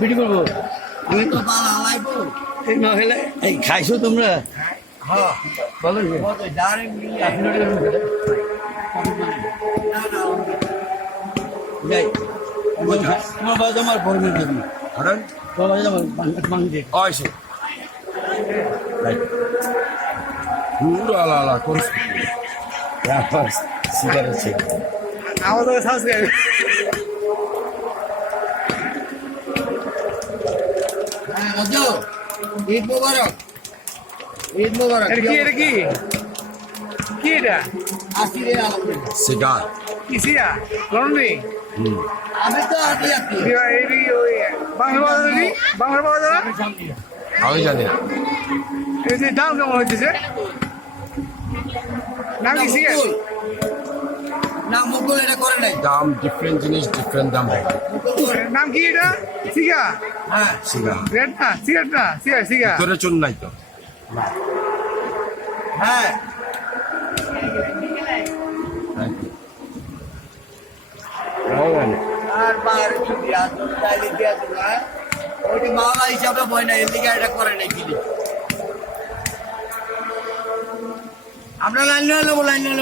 বিড়ি করব আমি তো এই নহলে এই খাইছো তোমরা হ্যাঁ বলো। না না যাই তোমার বাজে আমার বড় মেয়ে? তোমার বাজে আমার মাংসে I see. Right. Ooh la la la, con- cigarette আছে আমাদের সাবস্ক্রাইব হ্যাঁ মজো ঈদ মোবারক। ঈদ মোবারক। কি এটা কি? কি এটা? আসি রে আলহামদুলিল্লাহ Cigar. কিসিয়া লন্ডনি আমি তো আটি আছি। এই ওই বাংলা বাজার বাংলা বাজার আমি জানি না। এই যে দাম কেমন হইতেছে? নাম কি সিগার না মুকুল এটা করে নাই। দাম ডিফারেন্ট জিনিস ডিফারেন্ট দাম মুকুল করে নাম কি এটা? সিগা? হ্যাঁ। সিগার রেড না সিগারেট না সিগা। তোরে চুন নাই তো। হ্যাঁ। আর বার দিয়া দিবা হ্যাঁ? ওইটি হিসাবে না এটা করে নাই আমরা লাইন লাইন লাইন